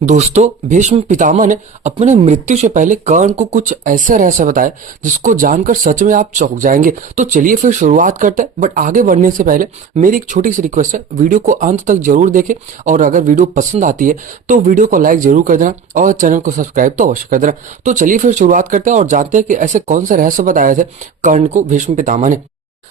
दोस्तों, भीष्म पितामह ने अपने मृत्यु से पहले कर्ण को कुछ ऐसे रहस्य बताए जिसको जानकर सच में आप चौंक जाएंगे। तो चलिए फिर शुरुआत करते हैं। बट आगे बढ़ने से पहले मेरी एक छोटी सी रिक्वेस्ट है, वीडियो को अंत तक जरूर देखें और अगर वीडियो पसंद आती है तो वीडियो को लाइक जरूर कर देना और चैनल को सब्सक्राइब तो अवश्य कर देना। तो चलिए फिर शुरुआत करते हैं और जानते हैं कि ऐसे कौन से रहस्य बताए थे कर्ण को भीष्म पितामह ने।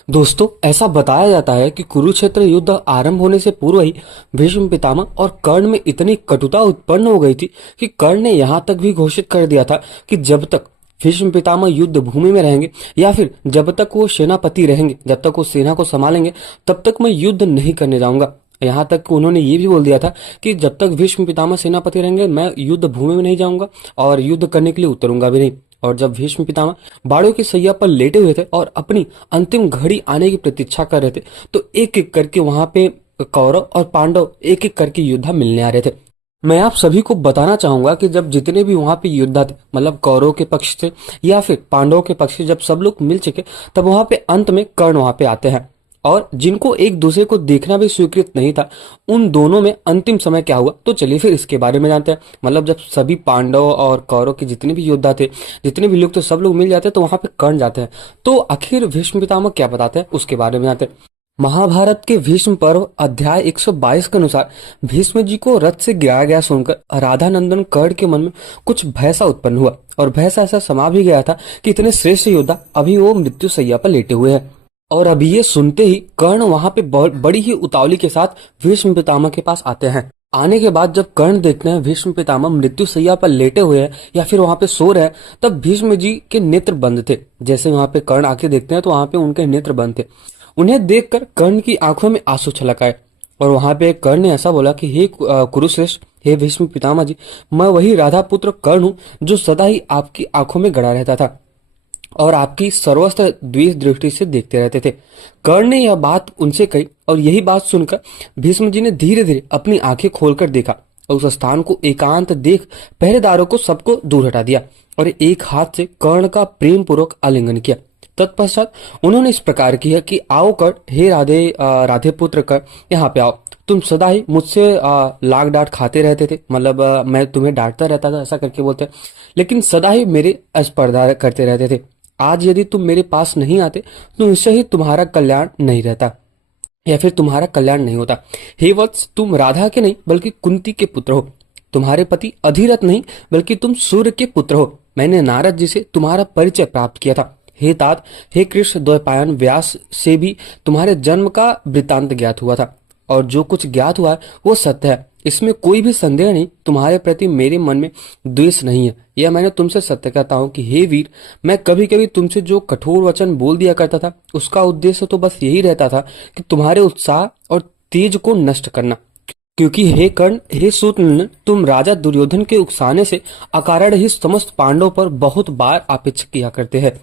दोस्तों, ऐसा बताया जाता है कि कुरुक्षेत्र युद्ध आरंभ होने से पूर्व ही भीष्म पितामह और कर्ण में इतनी कटुता उत्पन्न हो गई थी कि कर्ण ने यहाँ तक भी घोषित कर दिया था कि जब तक भीष्म पितामह युद्ध भूमि में रहेंगे या फिर जब तक वो सेनापति रहेंगे, जब तक वो सेना को संभालेंगे, तब तक मैं युद्ध नहीं करने जाऊंगा। यहाँ तक उन्होंने ये भी बोल दिया था कि जब तक भीष्म पितामह सेनापति रहेंगे मैं युद्ध भूमि में नहीं जाऊंगा और युद्ध करने के लिए उतरूंगा भी नहीं। और जब भीष्म पितामह बाड़ों की सैया पर लेटे हुए थे और अपनी अंतिम घड़ी आने की प्रतीक्षा कर रहे थे, तो एक एक करके वहां पे कौरव और पांडव एक एक करके योद्धा मिलने आ रहे थे। मैं आप सभी को बताना चाहूंगा कि जब जितने भी वहां पे योद्धा थे, मतलब कौरव के पक्ष से या फिर पांडवों के पक्ष से, जब सब लोग मिल चुके तब वहां पे अंत में कर्ण वहां पे आते हैं। और जिनको एक दूसरे को देखना भी स्वीकृत नहीं था, उन दोनों में अंतिम समय क्या हुआ, तो चलिए फिर इसके बारे में जानते हैं। मतलब जब सभी पांडव और कौरव के जितने भी योद्धा थे, जितने भी लोग थे, सब लोग मिल जाते हैं तो वहां पे कर्ण जाते हैं। तो आखिर भीष्म पितामह क्या बताते हैं उसके बारे में जानते हैं। महाभारत के भीष्म पर्व अध्याय 122 के अनुसार भीष्म जी को रथ से गिराया गया सुनकर राधा नंदन कर्ण के मन में कुछ भय सा उत्पन्न हुआ और भय सा ऐसा समा भी गया था कि इतने श्रेष्ठ योद्धा अभी वो मृत्यु शैया पर लेटे हुए हैं। और अभी ये सुनते ही कर्ण वहां पे बड़ी ही उतावली के साथ भीष्म पितामह के पास आते हैं। आने के बाद जब कर्ण देखते हैं भीष्म पितामह मृत्यु शैया पर लेटे हुए हैं या फिर वहां पे सो रहे हैं, तब भीष्म जी के नेत्र बंद थे। जैसे वहां पे कर्ण आके देखते हैं तो वहां पे उनके नेत्र बंद थे। उन्हें देखकर कर्ण की आंखों में आंसू छलक आए और वहां पे कर्ण ने ऐसा बोला कि हे कुरुश्रेष्ठ, हे भीष्म पितामह जी, मैं वही राधा पुत्र कर्ण हूँ जो सदा ही आपकी आंखों में गड़ा रहता था और आपकी सर्वस्त्र द्वेष दृष्टि से देखते रहते थे। कर्ण ने यह बात उनसे कही और यही बात सुनकर भीष्म जी ने धीरे धीरे अपनी आंखें खोलकर देखा और उस स्थान को एकांत देख पहरेदारों को सबको दूर हटा दिया और एक हाथ से कर्ण का प्रेम पूर्वक आलिंगन किया। तत्पश्चात उन्होंने इस प्रकार किया कि आओ कर्ण, हे राधे पुत्र कर्ण, यहाँ पे आओ। तुम सदा ही मुझसे लाग डांट खाते रहते थे, मतलब मैं तुम्हें डांटता रहता था, ऐसा करके बोलते, लेकिन सदा ही मेरे स्पर्धा करते रहते थे। आज यदि तुम मेरे पास नहीं आते तो निश्चय ही तुम्हारा कल्याण नहीं रहता या फिर तुम्हारा कल्याण नहीं होता। हे वत्स, तुम राधा के नहीं बल्कि कुंती के पुत्र हो। तुम्हारे पति अधिरथ नहीं बल्कि तुम सूर्य के पुत्र हो। मैंने नारद जी से तुम्हारा परिचय प्राप्त किया था। हे तात, हे कृष्ण द्वैपायन व्यास से भी तुम्हारे जन्म का वृतांत ज्ञात हुआ था और जो कुछ ज्ञात हुआ है वो सत्य है, इसमें कोई भी संदेह नहीं। तुम्हारे प्रति मेरे मन में द्वेष नहीं है, यह मैंने तुमसे सत्य कहता हूँ कि हे वीर, मैं कभी कभी तुमसे जो कठोर वचन बोल दिया करता था उसका उद्देश्य तो बस यही रहता था कि तुम्हारे उत्साह और तेज को नष्ट करना। क्योंकि हे कर्ण, हे सूतनंदन, तुम राजा दुर्योधन के उकसाने से अकारण ही समस्त पांडवों पर बहुत बार आपेक्ष किया करते हैं।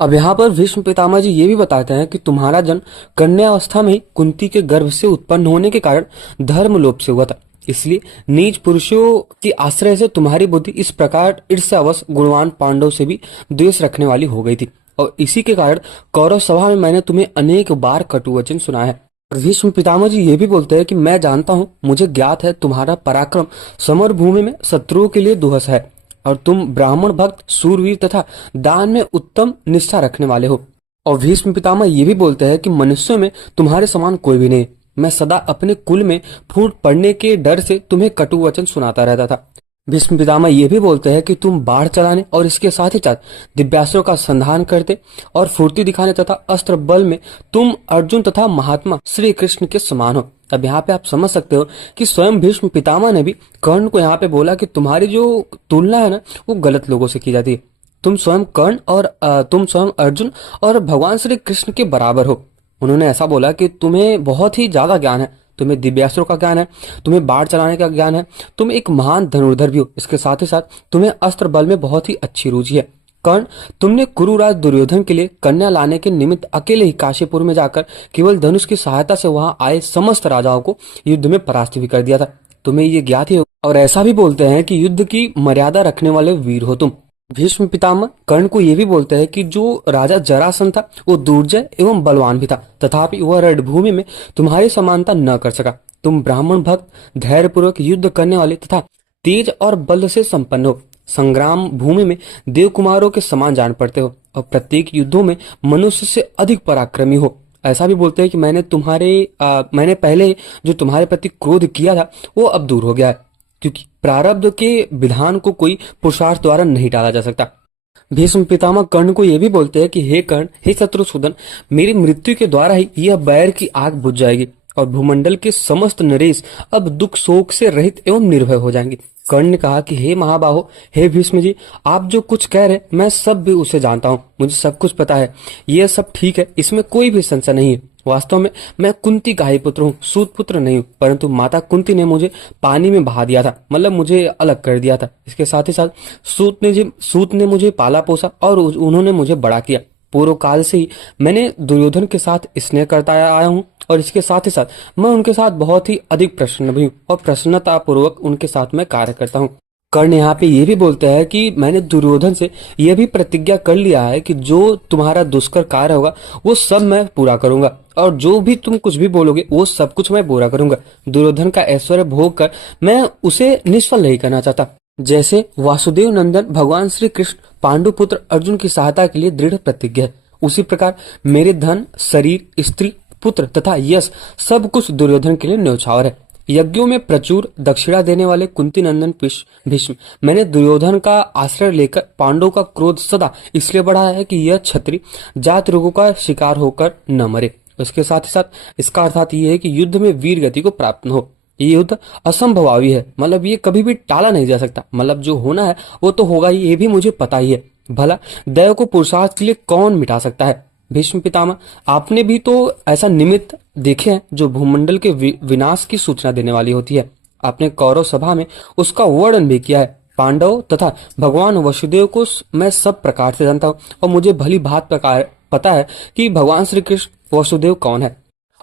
अब यहाँ पर भीष्म पितामह जी ये भी बताते हैं कि तुम्हारा जन्म कन्यावस्था में ही कुंती के गर्भ से उत्पन्न होने के कारण धर्मलोप से हुआ था, इसलिए नीच पुरुषों के आश्रय से तुम्हारी बुद्धि इस प्रकार ईर्ष्यावश गुणवान पांडव से भी द्वेष रखने वाली हो गई थी और इसी के कारण कौरव सभा में मैंने तुम्हें अनेक बार कटु वचन सुना है। भीष्म पितामह जी ये भी बोलते हैं कि मैं जानता हूँ, मुझे ज्ञात है तुम्हारा पराक्रम समर भूमि में शत्रुओं के लिए दुहस है और तुम ब्राह्मण भक्त, सूरवीर तथा दान में उत्तम निष्ठा रखने वाले हो। और भीष्म पितामह ये भी बोलते हैं कि मनुष्यों में तुम्हारे समान कोई भी नहीं। मैं सदा अपने कुल में फूट पड़ने के डर से तुम्हें कटु वचन सुनाता रहता था। भीष्म पितामह ये भी बोलते हैं कि तुम बाढ़ चलाने और इसके साथ ही साथ दिव्यास्त्रों का संधान करते और फुर्ती दिखाने तथा अस्त्र बल में तुम अर्जुन तथा महात्मा श्री कृष्ण के समान हो। अब यहाँ पे आप समझ सकते हो कि स्वयं भीष्म पितामह ने भी कर्ण को यहाँ पे बोला कि तुम्हारी जो तुलना है ना वो गलत लोगों से की जाती है। तुम स्वयं कर्ण और तुम स्वयं अर्जुन और भगवान श्री कृष्ण के बराबर हो। उन्होंने ऐसा बोला कि तुम्हें बहुत ही ज्यादा ज्ञान है, तुम्हें दिव्यास्त्रों का ज्ञान है, तुम्हें बाढ़ चलाने का ज्ञान है, तुम एक महान धनुर्धर भी हो। इसके साथ ही साथ तुम्हें अस्त्र बल में बहुत ही अच्छी रुचि है। कर्ण, तुमने कुरुराज दुर्योधन के लिए कन्या लाने के निमित्त अकेले ही काशीपुर में जाकर केवल धनुष की सहायता से वहां आए समस्त राजाओं को युद्ध में परास्त भी कर दिया था। तुम्हें ये ज्ञात ही और ऐसा भी बोलते हैं कि युद्ध की मर्यादा रखने वाले वीर हो तुम। भीष्म पितामह कर्ण को ये भी बोलते हैं कि जो राजा जरासंध था वो दुर्जय एवं बलवान भी था, तथापि वह रणभूमि में तुम्हारी समानता न कर सका। तुम ब्राह्मण भक्त, धैर्य पूर्वक युद्ध करने वाले तथा तेज और बल से संपन्न हो, संग्राम भूमि में देव कुमारों के समान जान पड़ते हो और प्रत्येक युद्धों में मनुष्य से अधिक पराक्रमी हो। ऐसा भी बोलते हैं कि मैंने पहले जो तुम्हारे प्रति क्रोध किया था वो अब दूर हो गया है, क्योंकि प्रारब्ध के विधान को कोई पुरुषार्थ द्वारा नहीं टाला जा सकता। भीष्म पितामह कर्ण को यह भी बोलते हैं कि हे कर्ण, हे शत्रुसूदन, मेरी मृत्यु के द्वारा ही यह बैर की आग बुझ जाएगी और भूमंडल के समस्त नरेश अब दुख शोक से रहित एवं निर्भय हो जाएंगे। कर्ण ने कहा कि हे महाबाहो, हे भीष्म जी, आप जो कुछ कह रहे मैं सब भी उसे जानता हूँ, मुझे सब कुछ पता है, यह सब ठीक है, इसमें कोई भी संशय नहीं है। वास्तव में मैं कुंती का ही पुत्र हूँ, सूत पुत्र नहीं हूँ, परंतु माता कुंती ने मुझे पानी में बहा दिया था, मतलब मुझे अलग कर दिया था। इसके साथ ही साथ सूत ने मुझे पाला पोसा और उन्होंने मुझे बड़ा किया। पूर्व काल से ही मैंने दुर्योधन के साथ स्नेह करता आया हूँ और इसके साथ ही साथ मैं उनके साथ बहुत ही अधिक प्रसन्न भी हूँ और प्रसन्नता पूर्वक उनके साथ मैं कार्य करता हूँ। कर्ण यहाँ पे ये भी बोलता है कि मैंने दुर्योधन से यह भी प्रतिज्ञा कर लिया है कि जो तुम्हारा दुष्कर कार्य होगा वो सब मैं पूरा करूंगा और जो भी तुम कुछ भी बोलोगे वो सब कुछ मैं पूरा करूंगा। दुर्योधन का ऐश्वर्य भोग कर मैं उसे निष्फल नहीं करना चाहता। जैसे वासुदेव नंदन भगवान श्री कृष्ण पांडु पुत्र अर्जुन की सहायता के लिए दृढ़ प्रतिज्ञ है, उसी प्रकार मेरे धन, शरीर, स्त्री, पुत्र तथा यश सब कुछ दुर्योधन के लिए न्यौछावर है। यज्ञों में प्रचुर दक्षिणा देने वाले कुंती नंदन भीष्म, मैंने दुर्योधन का आश्रय लेकर पांडवों का क्रोध सदा इसलिए बढ़ाया है कि यह क्षत्रिय जात रोगों का शिकार होकर न मरे। उसके साथ ही साथ इसका अर्थात ये है कि युद्ध में वीर गति को प्राप्त न हो। ये युद्ध असंभवावी है, मतलब ये कभी भी टाला नहीं जा सकता, मतलब जो होना है वो तो होगा ही, ये भी मुझे पता ही है। भला दैव को पुरुषार्थ के लिए कौन मिटा सकता है। भीष्म पितामह, आपने भी तो ऐसा निमित्त देखे हैं जो भूमंडल के विनाश की सूचना देने वाली होती है। आपने कौरव सभा में उसका वर्णन भी किया है। पांडव तथा भगवान वसुदेव को मैं सब प्रकार से जानता हूँ और मुझे भली भांति प्रकार पता है कि भगवान श्री कृष्ण वसुदेव कौन है।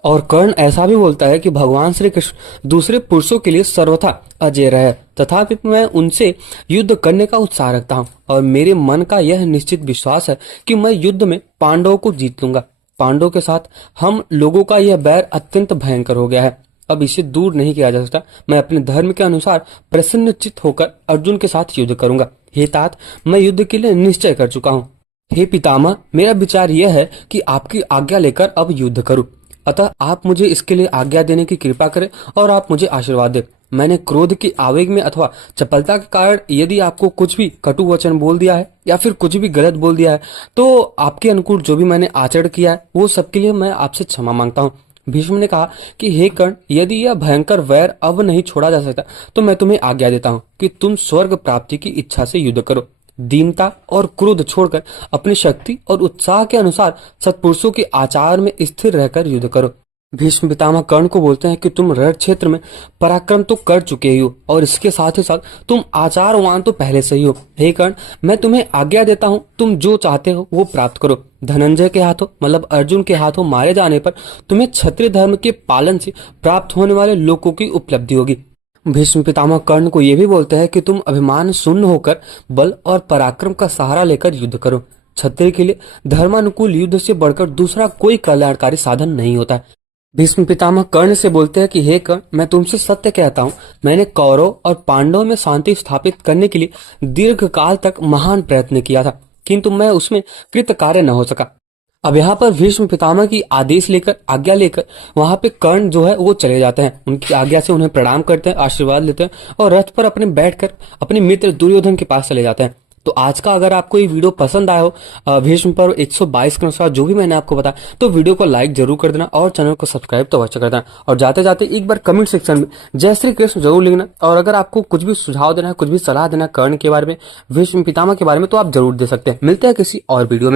और कर्ण ऐसा भी बोलता है कि भगवान श्री कृष्ण दूसरे पुरुषों के लिए सर्वथा अजय रहे, तथापि मैं उनसे युद्ध करने का उत्साह रखता हूँ और मेरे मन का यह निश्चित विश्वास है कि मैं युद्ध में पांडवों को जीत लूंगा। पांडवों के साथ हम लोगों का यह बैर अत्यंत भयंकर हो गया है, अब इसे दूर नहीं किया जा सकता। मैं अपने धर्म के अनुसार प्रसन्नचित्त होकर अर्जुन के साथ युद्ध करूंगा। हे तात, मैं युद्ध के लिए निश्चय कर चुका हूँ। हे पितामह, मेरा विचार यह है कि आपकी आज्ञा लेकर अब युद्ध करूं, अतः आप मुझे इसके लिए आज्ञा देने की कृपा करें और आप मुझे आशीर्वाद दें। मैंने क्रोध के आवेग में अथवा चपलता के कारण यदि आपको कुछ भी कटु वचन बोल दिया है या फिर कुछ भी गलत बोल दिया है तो आपके अनुकूल जो भी मैंने आचरण किया है वो सबके लिए मैं आपसे क्षमा मांगता हूँ। भीष्म ने कहा कि हे कर्ण, यदि यह भयंकर वैर अब नहीं छोड़ा जा सकता तो मैं तुम्हें आज्ञा देता हूँ कि तुम स्वर्ग प्राप्ति की इच्छा से युद्ध करो। दीनता और क्रोध छोड़कर अपनी शक्ति और उत्साह के अनुसार सत्पुरुषों के आचार में स्थिर रहकर युद्ध करो। भीष्म पितामह कर्ण को बोलते हैं कि तुम रण क्षेत्र में पराक्रम तो कर चुके हो और इसके साथ ही साथ तुम आचारवान तो पहले से ही हो। हे कर्ण, मैं तुम्हें आज्ञा देता हूँ, तुम जो चाहते हो वो प्राप्त करो। धनंजय के हाथों मतलब अर्जुन के हाथों मारे जाने पर तुम्हें क्षत्रिय धर्म के पालन से प्राप्त होने वाले लोकों की उपलब्धि होगी। भीष्म पितामह कर्ण को यह भी बोलते हैं कि तुम अभिमान शून्य होकर बल और पराक्रम का सहारा लेकर युद्ध करो। क्षत्रिय के लिए धर्मानुकूल युद्ध से बढ़कर दूसरा कोई कल्याणकारी साधन नहीं होता। भीष्म पितामह कर्ण से बोलते हैं कि हे कर्ण, मैं तुमसे सत्य कहता हूँ, मैंने कौरव और पांडवों में शांति स्थापित करने के लिए दीर्घ काल तक महान प्रयत्न किया था, किंतु मैं उसमें कृत कार्य न हो सका। अब यहाँ पर भीष्म पितामह की आज्ञा लेकर वहां पे कर्ण जो है वो चले जाते हैं। उनकी आज्ञा से उन्हें प्रणाम करते हैं, आशीर्वाद लेते हैं और रथ पर अपने बैठकर अपने मित्र दुर्योधन के पास चले जाते हैं। तो आज का अगर आपको ये वीडियो पसंद आया हो भीष्म पर्व 122 के अनुसार जो भी मैंने आपको बताया तो वीडियो को लाइक जरूर कर देना और चैनल को सब्सक्राइब तो अवश्य कर देना। और जाते जाते एक बार कमेंट सेक्शन में जय श्री कृष्ण जरूर लिखना। और अगर आपको कुछ भी सुझाव देना है, कुछ भी सलाह देना कर्ण के बारे में, भीष्म पितामह के बारे में, तो आप जरूर दे सकते हैं। मिलते हैं किसी और वीडियो में।